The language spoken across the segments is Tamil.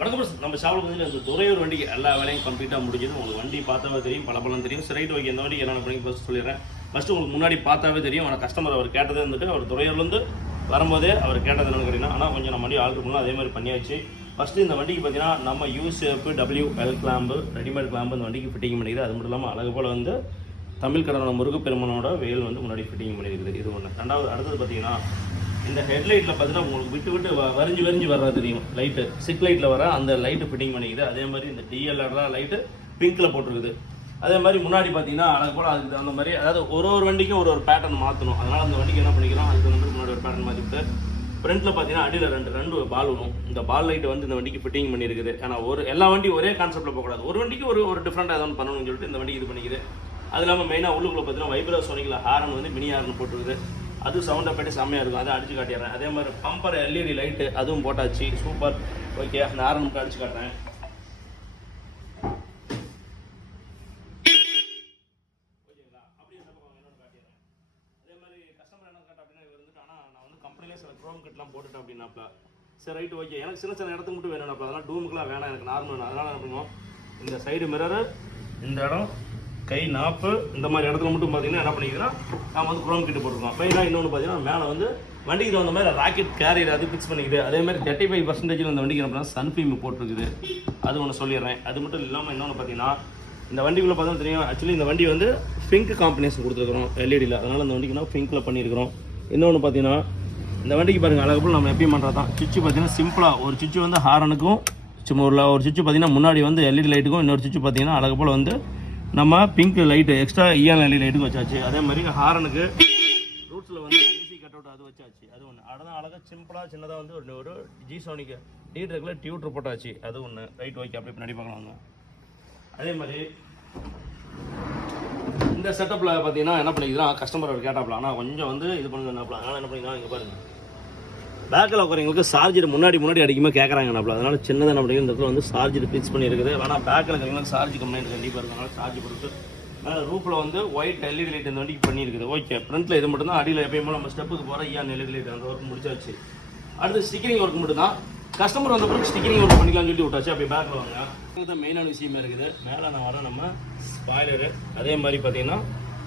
வணக்கம் சார். நம்ம ஷாப்பில் வந்து இந்த துறையூர் வண்டிக்கு எல்லா வேலையும் கம்ப்ளீட்டாக முடிஞ்சது. உங்களுக்கு வண்டி பார்த்தாவே தெரியும், பல தெரியும். ரைட் ஓகே, இந்த வண்டி என்னென்ன பண்ணி ஃபஸ்ட் சொல்லிடுறேன். ஃபஸ்ட்டு உங்களுக்கு முன்னாடி பார்த்தாவே தெரியும். ஆனால் கஸ்டமர் அவர் கேட்டதே வந்துட்டு அவர் துறையூர்லேருந்து வரும்போதே அவர் கேட்டது என்னன்னு கேட்டிங்கன்னா, ஆனால் கொஞ்சம் நம்ம வண்டி ஆல்ட்ரு பண்ணலாம், அதே மாதிரி பண்ணியாச்சு. ஃபஸ்ட்டு இந்த வண்டிக்கு பார்த்தீங்கன்னா நம்ம யூசேப்பு WL கிளாம்பு ரெடிமேட் கிளாம்பு இந்த வண்டிக்கு ஃபிட்டிங் பண்ணிக்குது. அது மட்டும் இல்லாமல் அழகு போல் வந்து தமிழ் கடனோட முருகப்பெருமனோட வேல் வந்து முன்னாடி ஃபிட்டிங் பண்ணியிருக்குது. இது ஒன்று. ரெண்டாவது அடுத்தது பார்த்தீங்கன்னா இந்த ஹெட்லைட்டில் பார்த்தீங்கன்னா உங்களுக்கு விட்டு வரிஞ்சு வர்றது தெரியும். லைட்டு சிக் லைட்டில் வர அந்த லைட்டு ஃபிட்டிங் பண்ணிக்குது. அதே மாதிரி இந்த DLR லைட்டு பிங்க்கில் போட்டிருக்குது. அதே மாதிரி முன்னாடி பார்த்தீங்கன்னா அழகு போல் அதுக்கு அந்த மாதிரி, அதாவது ஒரு வண்டிக்கும் ஒரு பேட்டர்ன் மாற்றணும். அதனால் அந்த வண்டிக்கு என்ன பண்ணிக்கிறோம், அதுக்கு வந்து முன்னாடி ஒரு பேட்டர்ன் மாற்றிவிட்டு ஃப்ரண்ட்டில் பார்த்தீங்கன்னா அடியில் ரெண்டு பால் வரும். இந்த பால் லைட்டு வந்து இந்த வண்டிக்கு ஃபிட்டிங் பண்ணியிருக்குது. ஆனால் எல்லா வண்டியும் ஒரே கான்செப்ட்டில் போகக்கூடாது. ஒரு வண்டிக்கு ஒரு டிஃப்ரெண்ட்டாக ஏதாவது பண்ணணும்னு சொல்லிட்டு இந்த வண்டிக்கு இது பண்ணிக்குது. அது இல்லாமல் மெயினாக உள்ளுக்குள்ள பார்த்தீங்கன்னா வைப்ரோசோனிக்கில் ஹாரன் வந்து மினி ஹாரன் போட்டுருக்குது. அது சவுண்டை போய்ட்டு செம்மையாக இருக்கும். அதை அடிச்சு காட்டிடுறேன். அதே மாதிரி பம்பர் LED லைட்டு அதுவும் போட்டாச்சு. சூப்பர். ஓகே, அந்த ஹாரனுக்கு அடிச்சு காட்டுறேன். ஓகேங்களா, அப்படியே என்னோட காட்டிடுறேன். அதே மாதிரி கஸ்டமர் என்ன காட்ட அப்படின்னா இவர் வந்துட்டு, ஆனால் நான் வந்து கம்பெனிலே சில க்ரோம் கட்லாம் போட்டுட்டேன் அப்படின்னாப்ல. சரி ரைட்டு ஓகே, எனக்கு சின்ன இடத்துக்கு மட்டும் வேணும்னாப்ல. அதெல்லாம் டூமுக்குலாம் வேணாம், எனக்கு நார்மல் வேணும். அதனால் என்ன பண்ணுவோம், இந்த சைடு மிரரு, இந்த இடம் கை நாப்பு, இந்த மாதிரி இடத்துல மட்டும் பார்த்தீங்கன்னா என்ன பண்ணிக்கிறோம், நம்ம வந்து குரோம் கிட்ட போட்டுருக்கோம். மெயினாக இன்னொன்று பார்த்தீங்கன்னா மேலே வந்து வண்டிக்கு தகுந்த மாதிரி ராக்கெட் கேரியர் அது ஃபிக்ஸ் பண்ணிக்குது. அதே மாதிரி 35% இந்த வண்டிக்கு என்ன பண்ணால் சன்ஃபீம் போட்டிருக்குது. அது ஒன்று சொல்லிடுறேன். அது மட்டும் இல்லாமல் இன்னொன்று பார்த்தீங்கன்னா இந்த வண்டிக்குள்ளே பார்த்தா தெரியும், ஆக்சுவலி இந்த வண்டி வந்து பிங்க் காம்பினேஷன் கொடுத்துருக்குறோம் LEDயில். அதனால் இந்த வண்டிக்கு நான் பிங்க்கில் பண்ணியிருக்கிறோம். இன்னொன்று பார்த்தீங்கன்னா இந்த வண்டிக்கு பாருங்கள் அழகு போல் நம்ம எப்பயும் பண்ணுறது தான். சுவிட்சு பார்த்தீங்கன்னா சிம்பிளாக ஒரு சுவிட்சு வந்து ஹாரனுக்கும் சும்மா ஒரு சுவிட்சு பார்த்தீங்கன்னா முன்னாடி வந்து LED லைட்டுக்கும், இன்னொரு சுவிட்சு பார்த்தீங்கன்னா அழகு போல் வந்து நம்ம பிங்க் லைட்டு எக்ஸ்ட்ரா LED லைட்டுக்கு வச்சாச்சு. அதே மாதிரி ஹாரனுக்கு ரூட்ஸில் வந்து AC கட் அவுட் அது வச்சாச்சு. அது ஒன்று. அதான் அழகாக சிம்பிளாக சின்னதாக வந்து ஒரு G-Sonic D-Regular டியூட்டர் போட்டாச்சு. அது ஒன்று. ரைட் ஓகே, அப்படி பின்னாடி பார்க்கலாங்க. அதே மாதிரி இந்த செட்டப்பில் பார்த்தீங்கன்னா என்ன பண்ணிக்கிறோம், கஸ்டமர் அவர் கேட்டாப்ல, ஆனால் கொஞ்சம் வந்து இது பண்ணுங்கன்னாப்ல. அதனால் என்ன பண்ணிக்கலாம், இங்கே பாருங்கள் பேக்கில் உட்காரங்களுக்கு சார்ஜர் முன்னாடி அடிக்கும்போது கேட்குறாங்கனாப்ல. அதனால் சின்னதாக என்ன பண்ணிக்கிறோம், இந்த இடத்துல வந்து சார்ஜர் ஃபிக்ஸ் பண்ணியிருக்குது. ஆனால் பேக்கில் இருக்கிறவங்களுக்கு சார்ஜ் கம்ப்ளைண்ட் கண்டிப்பாக இருக்கிறதுனால சார்ஜ் கொடுத்து மேலே ரூப்பில் வந்து ஒயிட் LED லைட் இந்த வண்டிக்கு பண்ணியிருக்குது. ஓகே, ஃப்ரண்ட்டில் இது மட்டும் தான். அடியில் எப்பயுமே நம்ம ஸ்டெப்புக்கு போகிற LED லைட் அந்த ஒர்க் முடிச்சாச்சு. அடுத்து ஸ்டிக்கரிங் ஒர்க் மட்டும் தான். கஸ்டமர் வந்த பிறகு ஸ்டிக்கரிங் ஒர்க் பண்ணிக்கலாம்னு சொல்லி விட்டாச்சு. அப்படியே பேக்கில் வாங்க. இதுதான் மெயினான விஷயமே இருக்குது. மேலே நான் வர நம்ம ஸ்பாய்லரு, அதே மாதிரி பார்த்தீங்கன்னா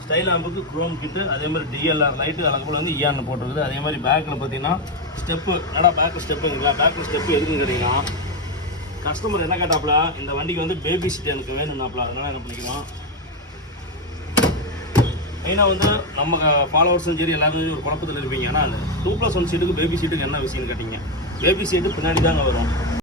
ஸ்டைல் ஆம்புக்கு குரோம் கிட்டு, அதே மாதிரி DLR லைட்டு அழகு போல் வந்து ER போட்டிருக்குது. அதே மாதிரி பேக்கில் பார்த்தீங்கன்னா ஸ்டெப்பு, பேக்கில் ஸ்டெப்புங்களா, பேக்கில் ஸ்டெப்பு எதுக்குன்னு கேட்டிங்கன்னா கஸ்டமர் என்ன கேட்டாப்ல, இந்த வண்டிக்கு வந்து பேபி சீட் எனக்கு வேணும்னாப்ல. அதனால் என்ன பண்ணிக்கலாம், மெயினாக வந்து நம்ம ஃபாலோவர்ஸும் சரி எல்லாரும் ஒரு குழப்பத்தில் இருப்பீங்க. ஆனால் அந்த 2+1 சீட்டுக்கு பேபி சீட்டுக்கு என்ன விஷயம்னு கேட்டிங்க, பேபி சீட்டு பின்னாடி தாங்க வரும்.